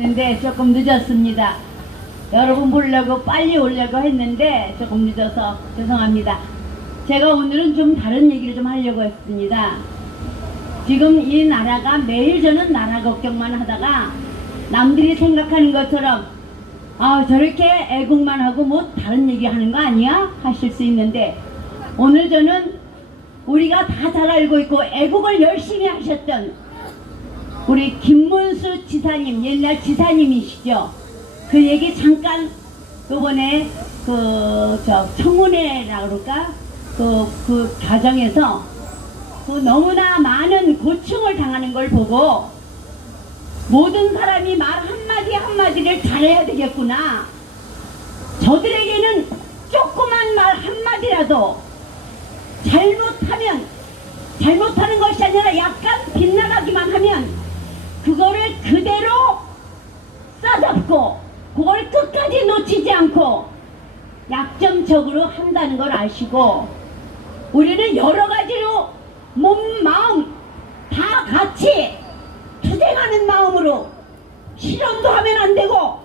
근데 조금 늦었습니다. 여러분 보려고 빨리 오려고 했는데 조금 늦어서 죄송합니다. 제가 오늘은 좀 다른 얘기를 좀 하려고 했습니다. 지금 이 나라가 매일 저는 나라 걱정만 하다가 남들이 생각하는 것처럼 저렇게 애국만 하고 뭐 다른 얘기 하는 거 아니야? 하실 수 있는데 오늘 저는 우리가 다 잘 알고 있고 애국을 열심히 하셨던 우리 김문수 지사님, 옛날 지사님이시죠. 그 얘기 잠깐 요번에 청문회라고 그럴까? 그 과정에서 너무나 많은 고충을 당하는 걸 보고 모든 사람이 말 한마디 한마디를 잘해야 되겠구나. 저들에게는 조그만 말 한마디라도 잘못하는 것이 아니라 약간 빗나가기만 하면 그거를 그대로 싸잡고 그걸 끝까지 놓치지 않고 약점적으로 한다는 걸 아시고 우리는 여러 가지로 몸, 마음 다 같이 투쟁하는 마음으로 실험도 하면 안 되고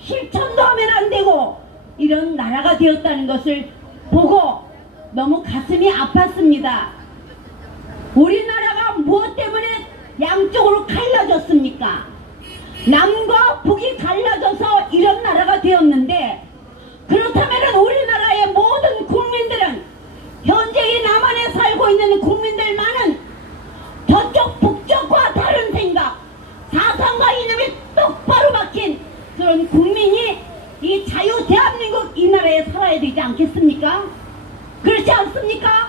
실천도 하면 안 되고 이런 나라가 되었다는 것을 보고 너무 가슴이 아팠습니다. 우리나라가 무엇 때문에 양쪽으로 갈라졌습니까? 남과 북이 갈라져서 이런 나라가 되었는데 그렇다면 우리나라의 모든 국민들은 현재 이 남한에 살고 있는 국민들만은 저쪽 북쪽과 다른 생각 사상과 이념이 똑바로 박힌 그런 국민이 이 자유 대한민국 이 나라에 살아야 되지 않겠습니까? 그렇지 않습니까?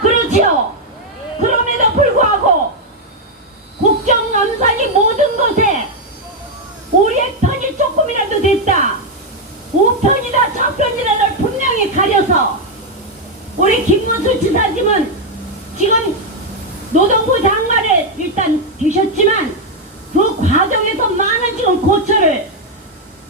그렇지요. 그럼에도 불구하고 국정감사니 모든 것에 우리의 편이 조금이라도 됐다. 우편이다 좌편이다를 분명히 가려서 우리 김문수 지사님은 지금 노동부 장관에 일단 계셨지만 그 과정에서 많은 지금 고초를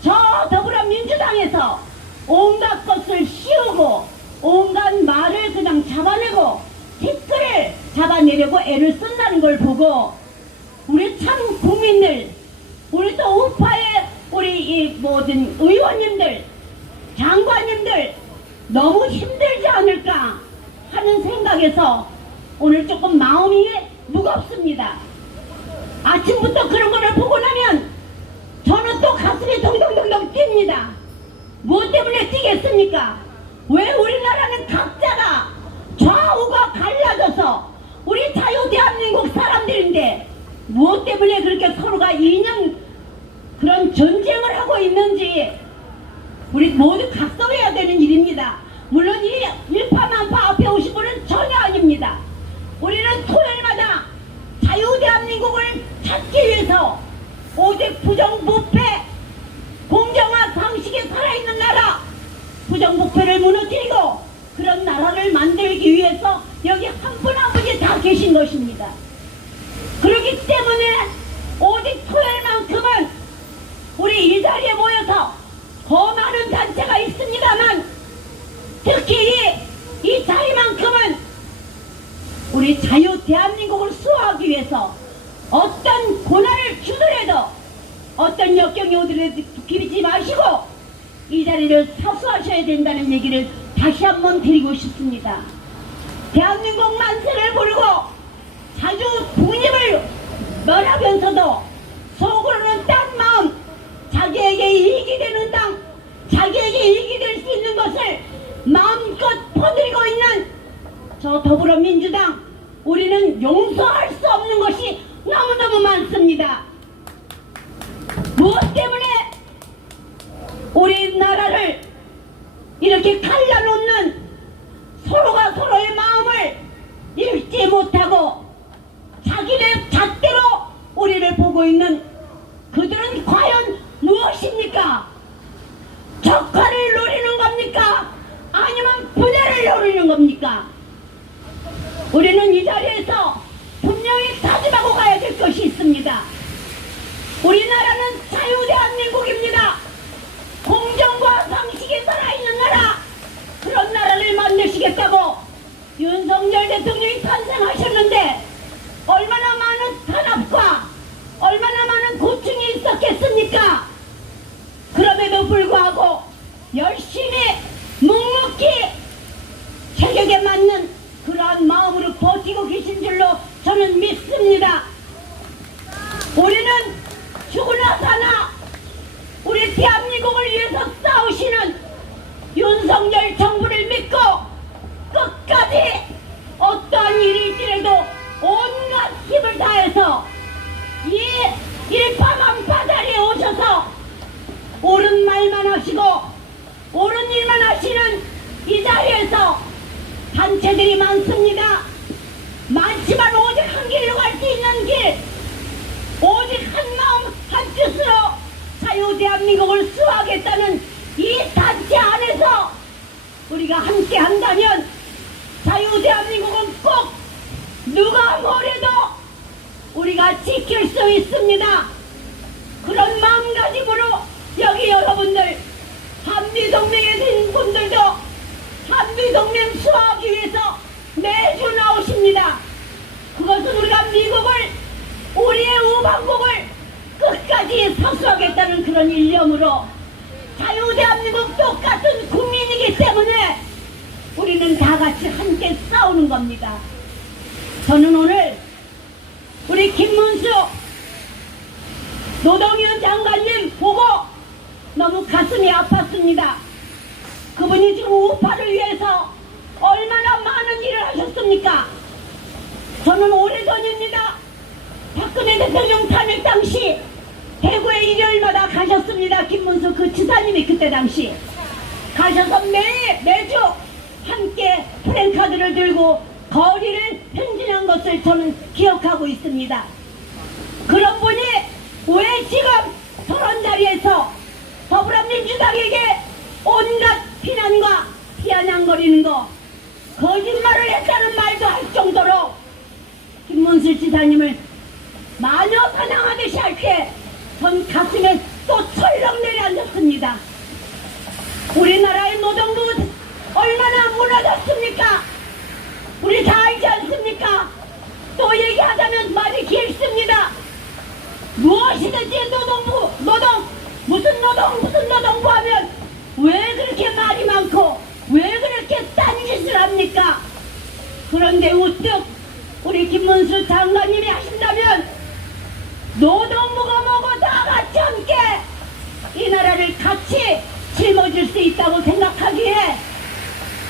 저 더불어민주당에서 온갖 것을 씌우고 온갖 말을 그냥 잡아내고 댓글을 잡아내려고 애를 쓴다는 걸 보고 우리 참 국민들 우리 또 우파의 우리 이 모든 의원님들 장관님들 너무 힘들지 않을까 하는 생각에서 오늘 조금 마음이 무겁습니다. 아침부터 그런 거를 보고 나면 저는 또 가슴이 동동동동 뜁니다. 무엇 때문에 뛰겠습니까? 왜 우리나라는 각자가 좌우가 갈라져서 우리 자유 대한민국 사람들인데 무엇 때문에 그렇게 서로가 이념 그런 전쟁을 하고 있는지 우리 모두 각성해야 되는 일입니다. 물론 이 일파만파 앞에 오신 분은 전혀 아닙니다. 우리는 토요일마다 자유 대한민국을 찾기 위해서 오직 부정부패 공정화 상식이 살아있는 나라 부정부패를 무너뜨리고 그런 나라를 만들기 위해서 여기 한 분 한 분이 다 계신 것입니다. 그렇기 때문에 오직 토요일만큼은 우리 이 자리에 모여서 더 많은 단체가 있습니다만 특히 이 자리만큼은 우리 자유 대한민국을 수호하기 위해서 어떤 고난을 주더라도 어떤 역경이 오더라도 기비지 마시고 이 자리를 사수하셔야 된다는 얘기를 다시 한번 드리고 싶습니다. 대한민국 만세를 부르고 자주 국립을 멸하면서도 속으로는 딴 마음 자기에게 이익이 되는 땅 자기에게 이익이 될 수 있는 것을 마음껏 퍼뜨리고 있는 저 더불어민주당 우리는 용서할 수 없는 것이 너무너무 많습니다. 무엇 때문에 우리나라를 이렇게 갈라놓는 서로가 서로의 마음을 읽지 못하고 자기네 잣대로 우리를 보고 있는 그들은 과연 무엇입니까? 적화를 노리는 겁니까? 아니면 분열을 노리는 겁니까? 우리는 이 자리에서 분명히 다짐하고 가야 될 것이 있습니다. 우리나라는 자유대한민국입니다. 공정과 상식이 살아있는 나라 그런 나라를 만드시겠다고 윤석열 대통령이 탄생하셨는데 얼마나 많은 탄압과 얼마나 많은 고충이 있었겠습니까? 않습니까? 그럼에도 불구하고 열심히 묵묵히 체격에 맞는 그러한 마음으로 버티고 계신 줄로 저는 믿습니다. 우리는 죽으나 사나 우리 대한민국을 위해서 싸우시는 윤석열 정부를 믿고 끝까지 어떠한 일이 있더라도 온갖 힘을 다해서 이 일파만파 자리에 오셔서 옳은 말만 하시고 옳은 일만 하시는 이 자리에서 단체들이 많습니다. 많지만 오직 한 길로 갈 수 있는 길, 오직 한 마음 한 뜻으로 자유 대한민국을 수호하겠다는 이 단체 안에서 우리가 함께 한다면 자유 대한민국은 꼭 누가 뭐래도 우리가 지킬 수 있습니다. 그런 마음가짐으로 여기 여러분들 한미동맹에 있는 분들도 한미동맹 수호하기 위해서 매주 나오십니다. 그것은 우리가 미국을 우리의 우방국을 끝까지 사수하겠다는 그런 일념으로 자유대한민국 똑같은 국민이기 때문에 우리는 다 같이 함께 싸우는 겁니다. 저는 오늘 우리 김문수 노동위원 장관님 보고 너무 가슴이 아팠습니다. 그분이 지금 우파를 위해서 얼마나 많은 일을 하셨습니까? 저는 오래전입니다. 박근혜 대통령 탄핵 당시 대구에 일요일마다 가셨습니다. 김문수 그 지사님이 그때 당시 가셔서 매주 함께 플랜카드를 들고 거리를 행진한 것을 저는 기억하고 있습니다. 그런 분이 왜 지금 저런 자리에서 더불어민주당에게 온갖 비난과 비아냥거리는 거 거짓말을 했다는 말도 할 정도로 김문수 지사님을 마녀 사냥하듯이 할 때 전 가슴에 또 철렁 내려앉았습니다. 우리나라의 노동부 얼마나 무너졌습니까? 우리 다 알지 않습니까? 또 얘기하자면 말이 길습니다. 무엇이든지 무슨 노동부 하면 왜 그렇게 말이 많고 왜 그렇게 딴짓을 합니까? 그런데 우뚝 우리 김문수 장관님이 하신다면 노동부가 뭐고 다 같이 함께 이 나라를 같이 짊어질 수 있다고 생각하기에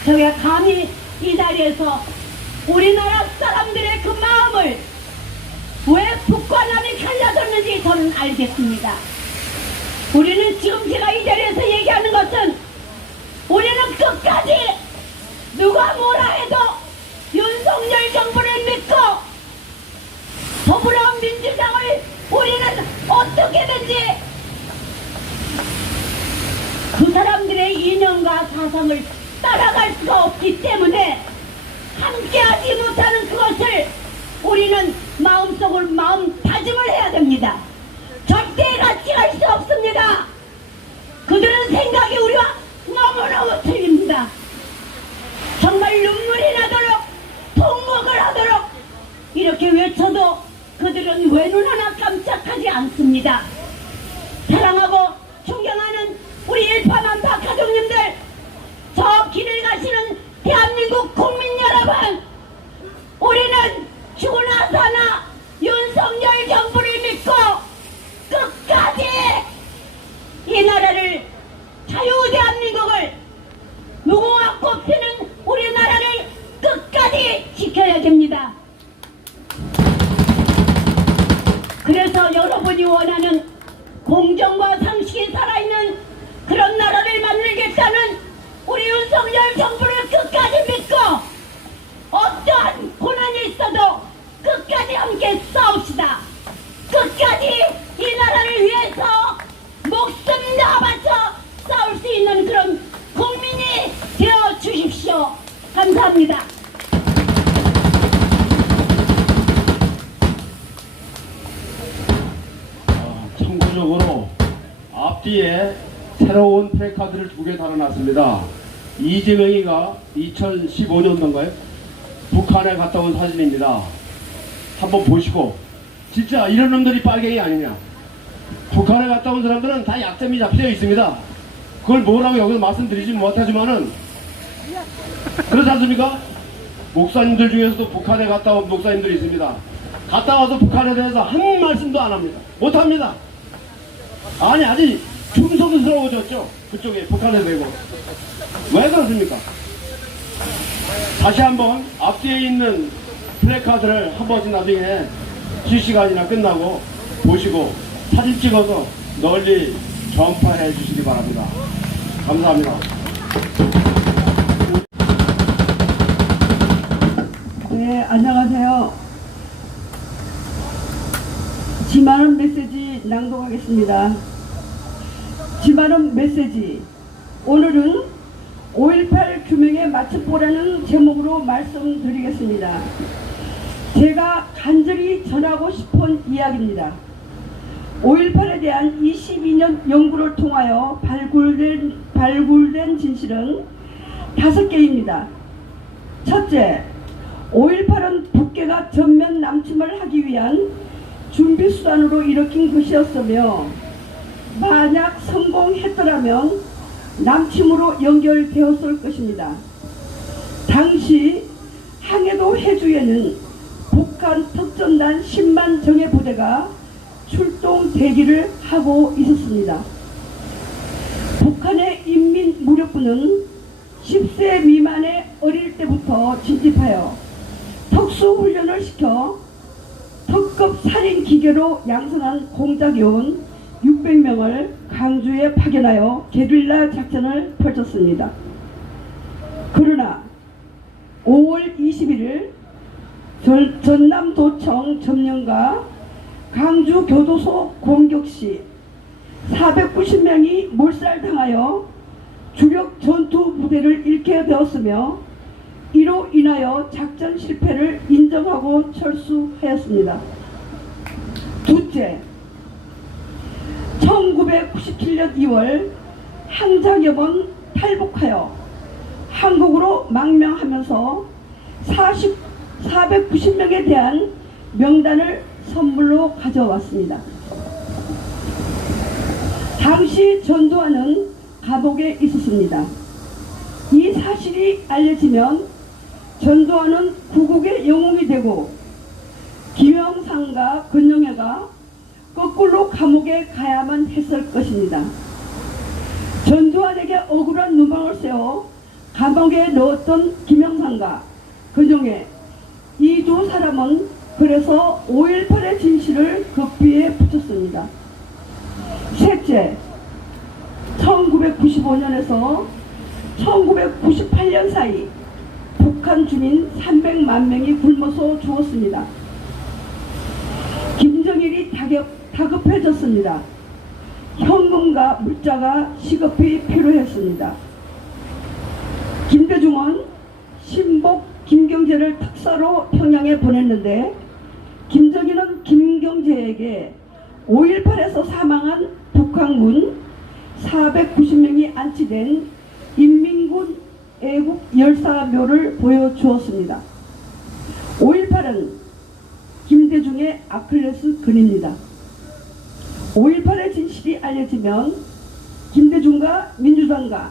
제가 감히 이 자리에서 우리나라 사람들의 그 마음을 왜 북과 남이 갈라졌는지 저는 알겠습니다. 우리는 지금 제가 이 자리에서 얘기하는 것은 우리는 끝까지 누가 뭐라 해도 윤석열 정부를 믿고 더불어민주당을 우리는 어떻게든지 그 사람들의 이념과 사상을 따라갈 수가 없기 때문에 함께하지 못하는 그것을 우리는 마음속으로 마음 다짐을 해야 됩니다. 절대 같이 갈 수 없습니다. 그들은 생각이 우리와 너무너무 틀립니다. 정말 눈물이 나도록 통곡을 하도록 이렇게 외쳐도 그들은 외눈 하나 깜짝하지 않습니다. 사랑하고 존경하는 우리 일파만파 가족님들, 저 길을 가시는 대한민국 국민 여러분, 우리는 죽으나 사나 윤석열 정부를 믿고 끝까지 이 나라를 자유 대한민국을 무궁화 꽃피는 우리나라를 끝까지 지켜야 됩니다. 그래서 여러분이 원하는 공정과 상식이 살아있는 그런 나라를 만들겠다는 우리 윤석열 정부를 끝까지 믿고 어떠한 고난이 있어도 끝까지 함께 싸웁시다. 끝까지 이 나라를 위해서 목숨 다 바쳐 싸울 수 있는 그런 국민이 되어 주십시오. 감사합니다. 참고적으로 앞뒤에 새로운 플래카드를 2개 달아놨습니다. 이재명이가 2015년도인가요? 북한에 갔다 온 사진입니다. 한번 보시고 진짜 이런 놈들이 빨갱이 아니냐? 북한에 갔다 온 사람들은 다 약점이 잡혀 있습니다. 그걸 뭐라고 여기서 말씀드리지 못하지만은 그렇지 않습니까? 목사님들 중에서도 북한에 갔다 온 목사님들이 있습니다. 갔다 와서 북한에 대해서 한 말씀도 안 합니다. 못합니다. 아니 아직 충성스러워졌죠. 그쪽에 북한에 대고. 왜 그렇습니까? 다시 한번 앞뒤에 있는 플래카드를 한 번씩 나중에 실시간이나 끝나고 보시고 사진 찍어서 널리 전파해 주시기 바랍니다. 감사합니다. 네, 안녕하세요. 지만원 메시지 낭독하겠습니다. 지만원 메시지. 오늘은 5.18 규명의 마침표라는 제목으로 말씀드리겠습니다. 제가 간절히 전하고 싶은 이야기입니다. 5.18에 대한 22년 연구를 통하여 발굴된 진실은 5개입니다. 첫째, 5.18은 북괴가 전면 남침을 하기 위한 준비수단으로 일으킨 것이었으며 만약 성공했더라면 남침으로 연결되었을 것입니다. 당시 항해도 해주에는 북한 특전단 10만 정예 부대가 출동 대기를 하고 있었습니다. 북한의 인민무력부는 10세 미만의 어릴 때부터 진입하여 특수훈련을 시켜 특급 살인 기계로 양성한 공작요원 600명을 강주에 파견하여 게릴라 작전을 펼쳤습니다. 그러나 5월 21일 전남도청 점령과 강주 교도소 공격 시 490명이 몰살당하여 주력 전투 부대를 잃게 되었으며 이로 인하여 작전 실패를 인정하고 철수하였습니다. 둘째, 1997년 2월 항자겸은 탈북하여 한국으로 망명하면서 490명에 대한 명단을 선물로 가져왔습니다. 당시 전두환은 감옥에 있었습니다. 이 사실이 알려지면 전두환은 구국의 영웅이 되고 김영삼과 근영애가 거꾸로 감옥에 가야만 했을 것입니다. 전두환에게 억울한 누방을 세워 감옥에 넣었던 김영삼과 근영애 이 두 사람은 그래서 5.18의 진실을 극비에 붙였습니다. 셋째, 1995년에서 1998년 사이 북한 주민 300만 명이 굶어서 죽었습니다. 김정일이 다급해졌습니다. 현금과 물자가 시급히 필요했습니다. 김대중은 신복 김경재를 특사로 평양에 보냈는데 김정일은 김경재에게 5.18에서 사망한 북한군 490명이 안치된 인민군 애국 열사묘를 보여주었습니다. 5.18은 김대중의 아킬레스 건입니다. 5.18의 진실이 알려지면 김대중과 민주당과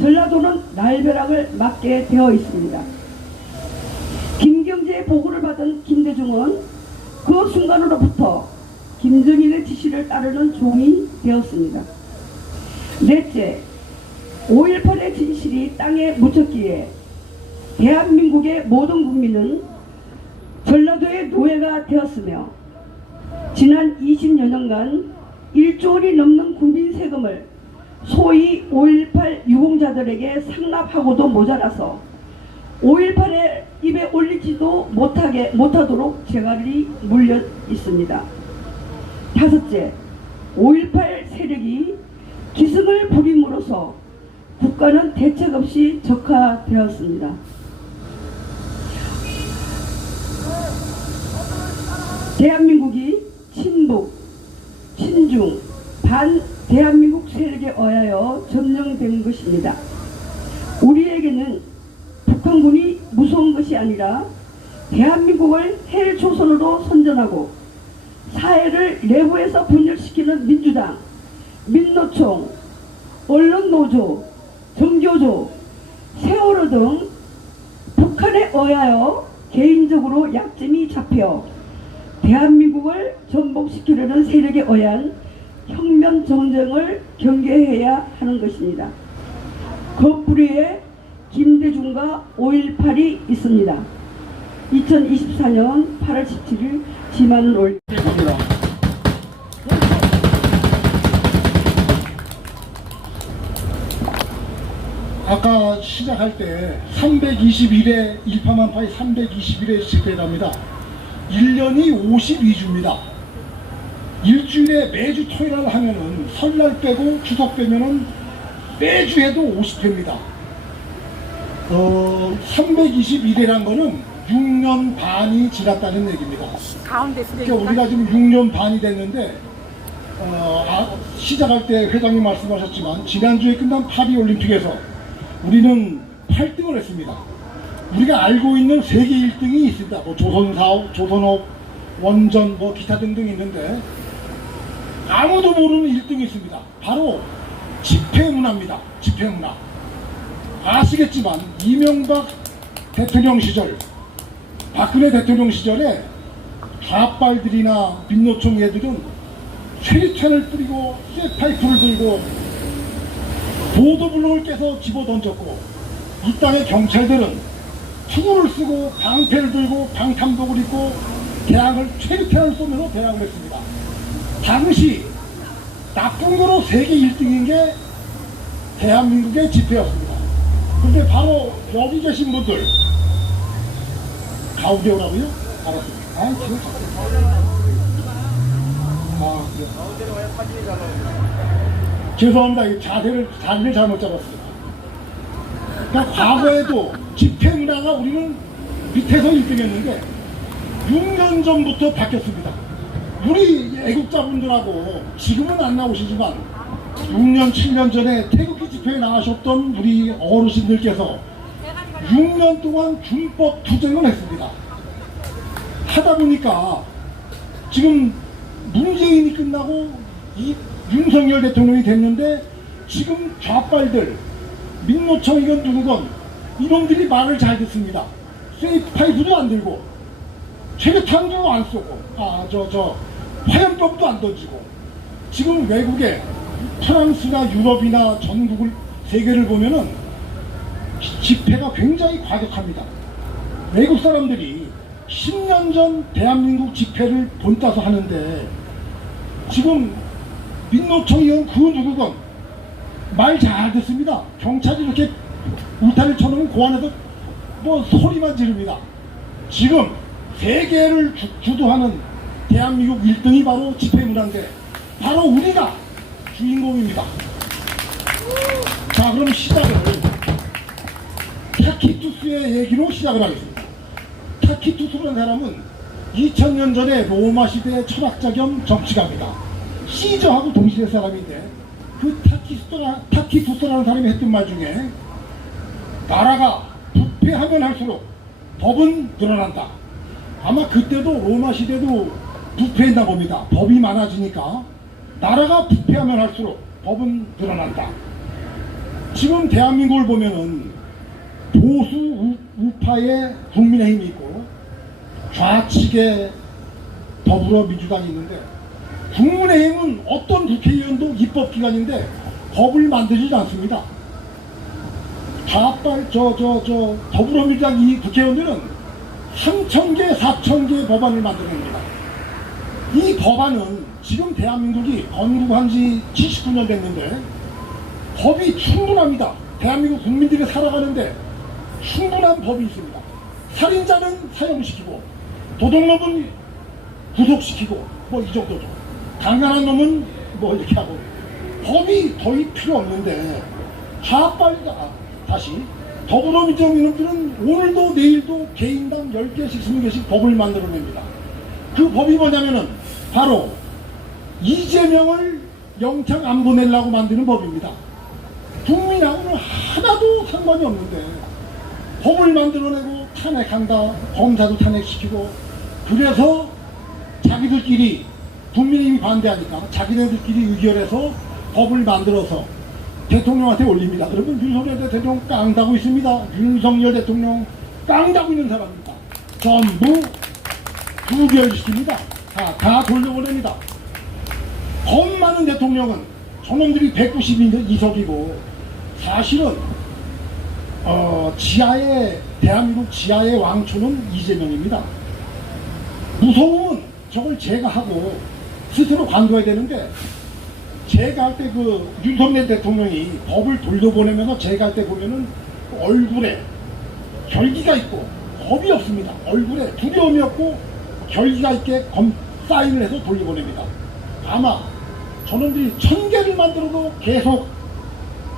전라도는 날벼락을 맞게 되어 있습니다. 김경재의 보고를 받은 김대중은 그 순간으로부터 김정일의 지시를 따르는 종이 되었습니다. 넷째, 5.18의 진실이 땅에 묻혔기에 대한민국의 모든 국민은 전라도의 노예가 되었으며 지난 20여 년간 1조 원이 넘는 국민 세금을 소위 5.18 유공자들에게 상납하고도 모자라서 5.18에 입에 올리지도 못하도록 재갈이 물려 있습니다. 다섯째, 5.18 세력이 기승을 부림으로써 국가는 대책 없이 적화되었습니다. 대한민국이 친북, 친중, 반 대한민국 세력에 의하여 점령된 것입니다. 우리에게는 북한군이 무서운 것이 아니라 대한민국을 헬조선으로 선전하고 사회를 내부에서 분열시키는 민주당, 민노총, 언론노조, 정교조, 세월호 등 북한에 의하여 개인적으로 약점이 잡혀 대한민국을 전복시키려는 세력에 의한 혁명 정쟁을 경계해야 하는 것입니다. 그 뿌리에 김대중과 5.18이 있습니다. 2024년 8월 17일 지만을 올립니다. 아까 시작할 때 321회 일파만파의 321회 집회랍니다. 1년이 52주입니다. 일주일에 매주 토요일 하면은 설날 빼고 추석 빼면은 매주 해도 50회입니다. 321회란 거는 6년 반이 지났다는 얘기입니다. 그러니까 우리가 지금 6년 반이 됐는데 시작할 때 회장님 말씀하셨지만 지난주에 끝난 파리올림픽에서 우리는 8등을 했습니다. 우리가 알고 있는 세계 1등이 있습니다. 뭐 조선사업, 조선업, 원전, 뭐 기타 등등 있는데 아무도 모르는 1등이 있습니다. 바로 집회문화입니다. 집회문화. 아시겠지만 이명박 대통령 시절, 박근혜 대통령 시절에 좌빨들이나 민노총 애들은 최루탄을 뿌리고 쇠파이프를 들고 보도블록을 깨서 집어던졌고, 이 땅의 경찰들은 투구를 쓰고 방패를 들고 방탄복을 입고 대항을 최루탄을 쏘면서 대항을 했습니다. 당시 나쁜 거로 세계 1등인 게 대한민국의 집회였습니다. 근데 바로 여기 계신 분들 가운데 오라고요? 알았습니다. 지금 죄송합니다. 자리를 잘못 잡았습니다. 그러니까 과거에도 집회 문화가 우리는 밑에서 1등했는데 6년 전부터 바뀌었습니다. 우리 애국자분들하고 지금은 안 나오시지만 6년, 7년 전에 태극기 집회에 나가셨던 우리 어르신들께서 6년 동안 준법 투쟁을 했습니다. 하다 보니까 지금 문재인이 끝나고 윤석열 대통령이 됐는데 지금 좌빨들, 민노총이건 누구건 이놈들이 말을 잘 듣습니다. 쇠파이프도 안 들고 최루탄도 안 쏘고 화염병도 안 던지고 지금 외국에 프랑스나 유럽이나 전국을 세계를 보면은 집회가 굉장히 과격합니다. 외국 사람들이 10년 전 대한민국 집회를 본따서 하는데 지금 민노총이건 그 누구건 말 잘 듣습니다. 경찰이 이렇게 울타리를 쳐놓으면 그 안에서 뭐 소리만 지릅니다. 지금 세계를 주도하는 대한민국 1등이 바로 집회문화인데 바로 우리가 주인공입니다. 자, 그럼 시작을 타키투스의 얘기로 시작을 하겠습니다. 타키투스라는 사람은 2000년 전에 로마 시대의 철학자 겸 정치가입니다. 시저하고 동시대 사람인데 그 타키투스라는 사람이 했던 말 중에 나라가 부패하면 할수록 법은 늘어난다. 아마 그때도 로마 시대도 부패했나 봅니다. 법이 많아지니까 나라가 부패하면 할수록 법은 늘어난다. 지금 대한민국을 보면은 보수 우파의 국민의힘이 있고 좌측에 더불어민주당이 있는데 국민의힘은 어떤 국회의원도 입법기관인데 법을 만들지 않습니다. 더불어민주당 이 국회의원들은 3,000개, 4,000개 법안을 만들어냅니다. 이 법안은 지금 대한민국이 건국한 지 79년 됐는데 법이 충분합니다. 대한민국 국민들이 살아가는데 충분한 법이 있습니다. 살인자는 사형시키고 도둑놈은 구속시키고 뭐 이 정도죠. 강간한 놈은 뭐 이렇게 하고 법이 거의 필요 없는데 다시 더불어민주당 이놈들은 오늘도 내일도 개인당 10개씩 20개씩 법을 만들어냅니다. 그 법이 뭐냐면은 바로 이재명을 영창 안 보내려고 만드는 법입니다. 국민하고는 하나도 상관이 없는데 법을 만들어내고 탄핵한다. 검사도 탄핵시키고 그래서 자기들끼리 국민이 반대하니까 자기네들끼리 의결해서 법을 만들어서 대통령한테 올립니다. 그러면 윤석열 대통령 깡다고 있습니다. 윤석열 대통령 깡다고 있는 사람입니다. 전부 부결시킵니다. 다 돌려보냅니다. 겁 많은 대통령은 저놈들이 192석이고 사실은 대한민국 지하의 왕초는 이재명입니다. 무서움은 저걸 제가 하고 스스로 관둬야 되는데, 제가 할 때 그 윤석열 대통령이 법을 돌려보내면서 제가 할 때 보면은 얼굴에 결기가 있고 겁이 없습니다. 얼굴에 두려움이 없고 결기가 있게 사인을 해서 돌려보냅니다. 아마 저놈들이 1000개를 만들어도 계속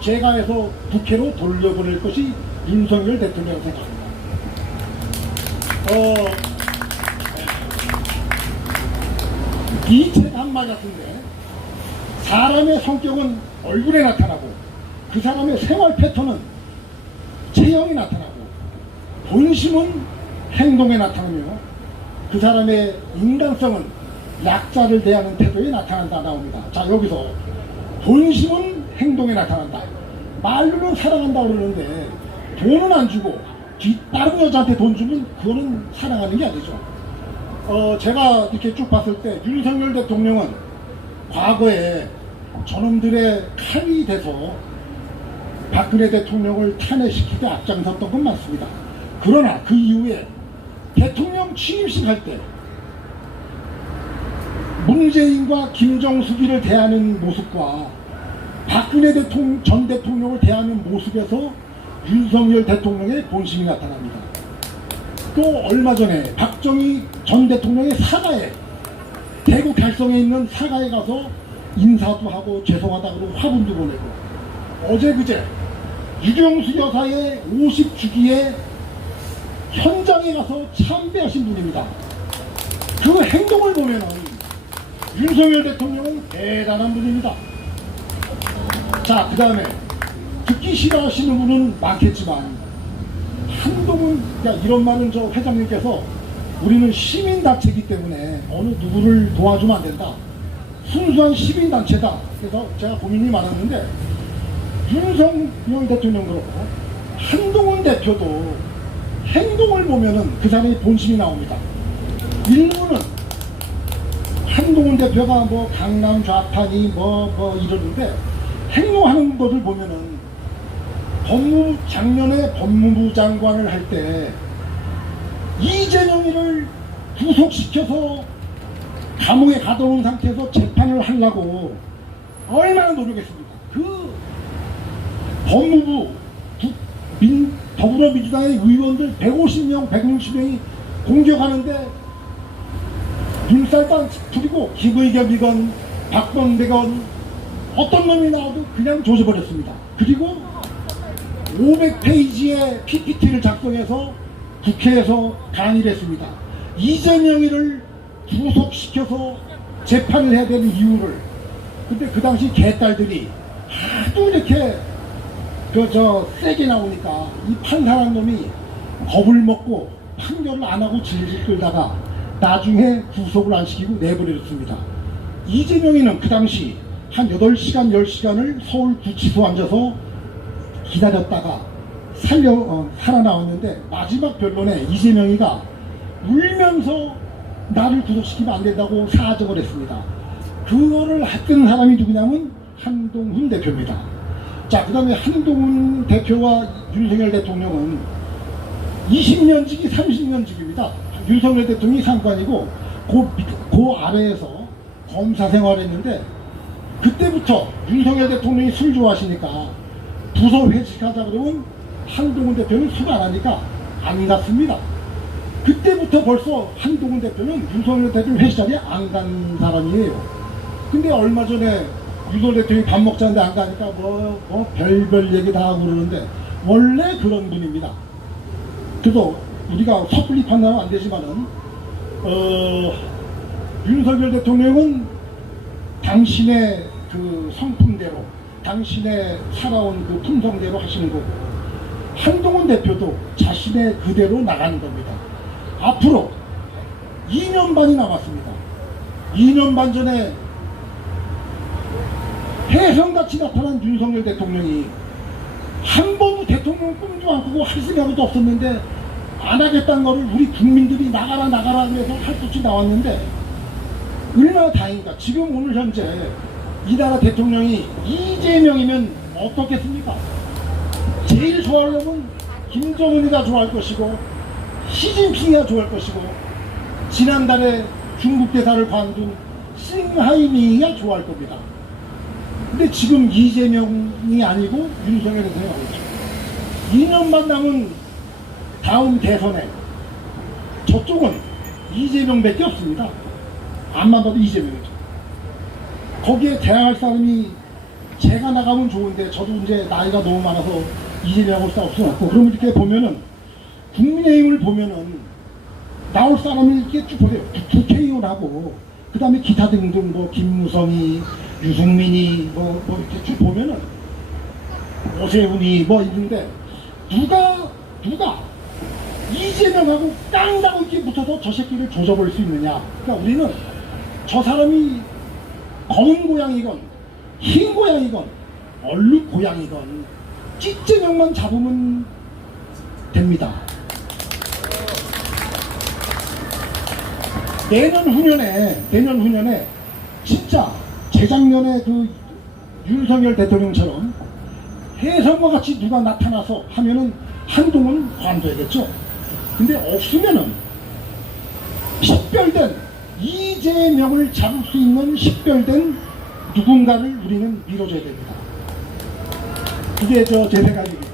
제가 해서 국회로 돌려보낼 것이 윤석열 대통령이라고 생각합니다. 이 책 한마디 같은데, 사람의 성격은 얼굴에 나타나고 그 사람의 생활 패턴은 체형에 나타나고 본심은 행동에 나타나며 그 사람의 인간성은 약자를 대하는 태도에 나타난다 나옵니다. 자, 여기서 본심은 행동에 나타난다. 말로는 사랑한다 그러는데 돈은 안 주고 다른 여자한테 돈 주면 그거는 사랑하는 게 아니죠. 제가 이렇게 쭉 봤을 때 윤석열 대통령은 과거에 저놈들의 칼이 돼서 박근혜 대통령을 탄핵시킬 때 앞장섰던 건 맞습니다. 그러나 그 이후에 대통령 취임식 할 때 문재인과 김정숙이를 대하는 모습과 박근혜 전 대통령을 대하는 모습에서 윤석열 대통령의 본심이 나타납니다. 또 얼마 전에 박정희 전 대통령의 사가에, 대구 달성에 있는 사가에 가서 인사도 하고 죄송하다 그러고 화분도 보내고, 어제 그제 유경수 여사의 50주기에 현장에 가서 참배하신 분입니다. 그 행동을 보면은 윤석열 대통령은 대단한 분입니다. 자, 그 다음에 듣기 싫어하시는 분은 많겠지만 한동훈, 이런 말은 저 회장님께서 우리는 시민단체이기 때문에 어느 누구를 도와주면 안 된다, 순수한 시민단체다. 그래서 제가 고민이 많았는데, 윤석열 대통령 그렇고 한동훈 대표도 행동을 보면은 그 사람의 본심이 나옵니다. 일부는 한동훈 대표가 뭐 강남 좌파니 뭐 이러는데, 행동하는 것을 보면은 작년에 법무부 장관을 할 때 이재명이를 구속시켜서 감옥에 가둬놓은 상태에서 재판을 하려고 얼마나 노력했습니까? 그 법무부 더불어민주당의 의원들 150명, 160명이 공격하는데 눈살만 부리고 김의겸이건 박범대건 어떤 놈이 나와도 그냥 조져버렸습니다. 그리고 500페이지의 PPT를 작성해서 국회에서 강의를 했습니다. 이재명이를 구속시켜서 재판을 해야 되는 이유를. 근데 그 당시 개딸들이 하도 이렇게 세게 나오니까 이 판사란 놈이 겁을 먹고 판결을 안 하고 질질 끌다가 나중에 구속을 안 시키고 내버렸습니다. 이재명이는 그 당시 한 8시간, 10시간을 서울 구치소 앉아서 기다렸다가 살아나왔는데, 마지막 변론에 이재명이가 울면서 나를 구속시키면 안 된다고 사정을 했습니다. 그거를 했던 사람이 누구냐면 한동훈 대표입니다. 자, 그 다음에 한동훈 대표와 윤석열 대통령은 20년직이 30년직입니다. 윤석열 대통령이 상관이고 그 아래에서 검사 생활했는데, 그때부터 윤석열 대통령이 술 좋아하시니까 부서 회식하자 그러면 한동훈 대표는 술 안 하니까 안 갔습니다. 그때부터 벌써 한동훈 대표는 윤석열 대통령 회식 자리에 안 간 사람이에요. 근데 얼마 전에 윤석열 대통령이 밥 먹자는데 안 가니까 별별 얘기 다 하고 그러는데 원래 그런 분입니다. 그래서 우리가 섣불리 판단은 안 되지만은 윤석열 대통령은 당신의 그 성품대로, 당신의 살아온 그 품성대로 하시는 거고, 한동훈 대표도 자신의 그대로 나가는 겁니다. 앞으로 2년 반이 남았습니다. 2년 반 전에 혜성같이 나타난 윤석열 대통령이 한 번도 대통령 꿈도 안 꾸고 할 생각도 없었는데 안 하겠다는 거를 우리 국민들이 나가라 그래서 할 수 없이 나왔는데 얼마나 다행인가. 지금 오늘 현재 이 나라 대통령이 이재명이면 어떻겠습니까? 제일 좋아하려면 김정은이가 좋아할 것이고 시진핑이가 좋아할 것이고 지난달에 중국 대사를 관둔 싱하이밍이가 좋아할 겁니다. 근데 지금 이재명이 아니고 윤석열 대통령이 아니죠. 2년 반 남은 다음 대선에 저쪽은 이재명밖에 없습니다. 앞만 봐도 이재명이죠. 거기에 대항할 사람이 제가 나가면 좋은데 저도 이제 나이가 너무 많아서 이재명하고 싸울 수 없고, 그럼 이렇게 보면은 국민의힘을 보면은 나올 사람이 이렇게 쭉 보세요. 국회의원하고 그 다음에 기타 등등 뭐 김무성이 유승민이 뭐 이렇게 쭉 보면은 오세훈이 뭐 있는데 누가 이재명하고 깡다고 이렇게 붙어서 저 새끼를 조져버릴 수 있느냐. 그러니까 우리는 저 사람이 검은 고양이건 흰 고양이건 얼룩 고양이건 찌재명만 잡으면 됩니다. 내년 후년에 진짜 재작년에 그 윤석열 대통령처럼 혜성과 같이 누가 나타나서 하면은 한동훈 관둬야겠죠. 근데 없으면은 식별된 이재명을 잡을 수 있는 식별된 누군가를 우리는 밀어줘야 됩니다. 그게 제 생각입니다.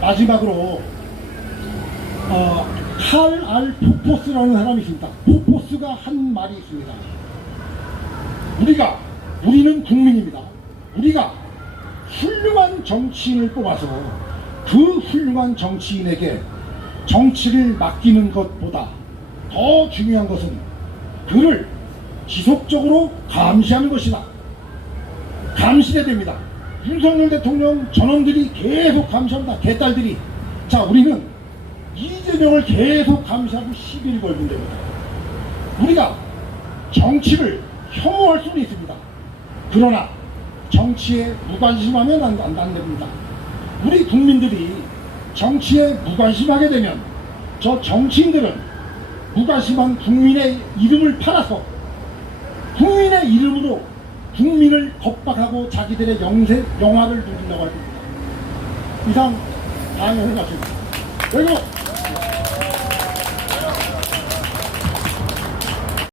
마지막으로 칼 알 포포스라는 사람이 있습니다. 포포스가 한 말이 있습니다. 우리는 국민입니다. 우리가 훌륭한 정치인을 뽑아서 그 훌륭한 정치인에게 정치를 맡기는 것보다 더 중요한 것은 그를 지속적으로 감시하는 것이다. 감시해야 됩니다. 윤석열 대통령 전원들이 계속 감시합니다. 개딸들이. 자, 우리는 이재명을 계속 감시하고 시비를 걸면 됩니다. 우리가 정치를 혐오할 수는 있습니다. 그러나 정치에 무관심하면 안 됩니다. 우리 국민들이 정치에 무관심하게 되면 저 정치인들은 무관심한 국민의 이름을 팔아서 국민의 이름으로 국민을 겁박하고 자기들의 영화를 누린다고 할 겁니다. 이상 강연을 마칩니다. 그리고